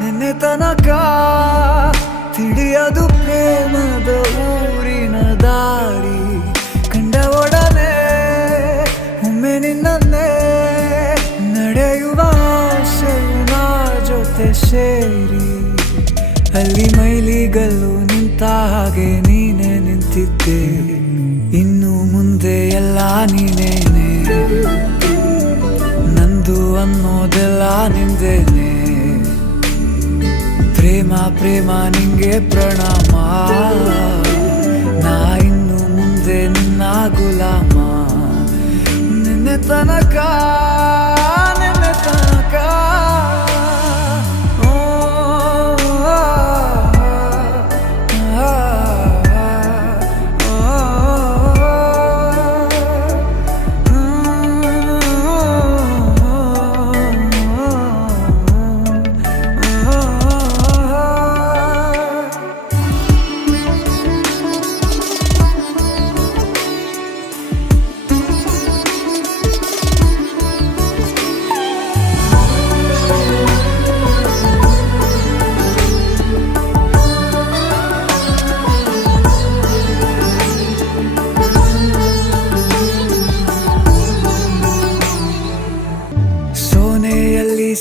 ನಿನ್ನೆ ತನಕ ತಿಳಿಯದು ಪ್ರೇಮದ ಊರಿನ ದಾರಿ. ಕಂಡ ಒಡನೆ ಒಮ್ಮೆ ನಿನ್ನೇ ನಡೆಯುವ ಆಸೆಯು ನಾ ಜೊತೆ ಸೇರಿ. ಅಲ್ಲಿ ಮೈಲಿಗಲ್ಲು ನಿಂತ ಹಾಗೆ ನೀನೆ ನಿಂತಿದ್ದೆ. ಇನ್ನು ಮುಂದೆ ಎಲ್ಲ ನೀನೇನೆ, ನಂದು ಅನ್ನೋದೆಲ್ಲ ನಿಂದೇನೆ. ಪ್ರೇಮ ಪ್ರೇಮ ನಿಂಗೆ ಪ್ರಣಾಮ, ನಾ ಇನ್ನು ಮುಂದೆ ನಿನ್ನ ಗುಲಾಮ. ನಿನ್ನೆ ತನಕ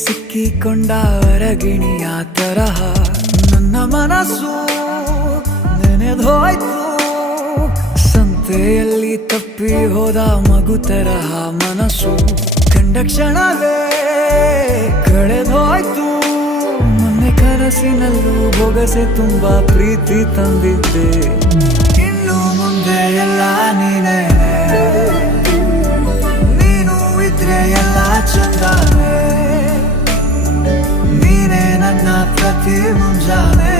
ಸಿಕ್ಕಿಕೊಂಡ ಹೊರಗಿಣಿಯ ತರಹ ನನ್ನ ಮನಸ್ಸು ನೆನೆದೋಯ್ತು. ಸಂತೆಯಲ್ಲಿ ತಪ್ಪಿ ಹೋದ ಮಗು ತರಹ ಮನಸ್ಸು ಕಂಡ ಕ್ಷಣವೇ ಕಳೆದೋಯ್ತು. ಮೊನ್ನೆ ಕನಸಿನಲ್ಲೂ ಬೊಗಸೆ ತುಂಬಾ ಪ್ರೀತಿ ತಂದಿದ್ದೆ. ಇನ್ನು ಮುಂದೆ ಎಲ್ಲ ನೀನೇ, ನೀನು ಇದ್ರೆ ಎಲ್ಲ ಚಂದಾನೆ. ನೀನೇ ನನ್ನ ಪ್ರತಿ ಮುಂಜಾನೆ.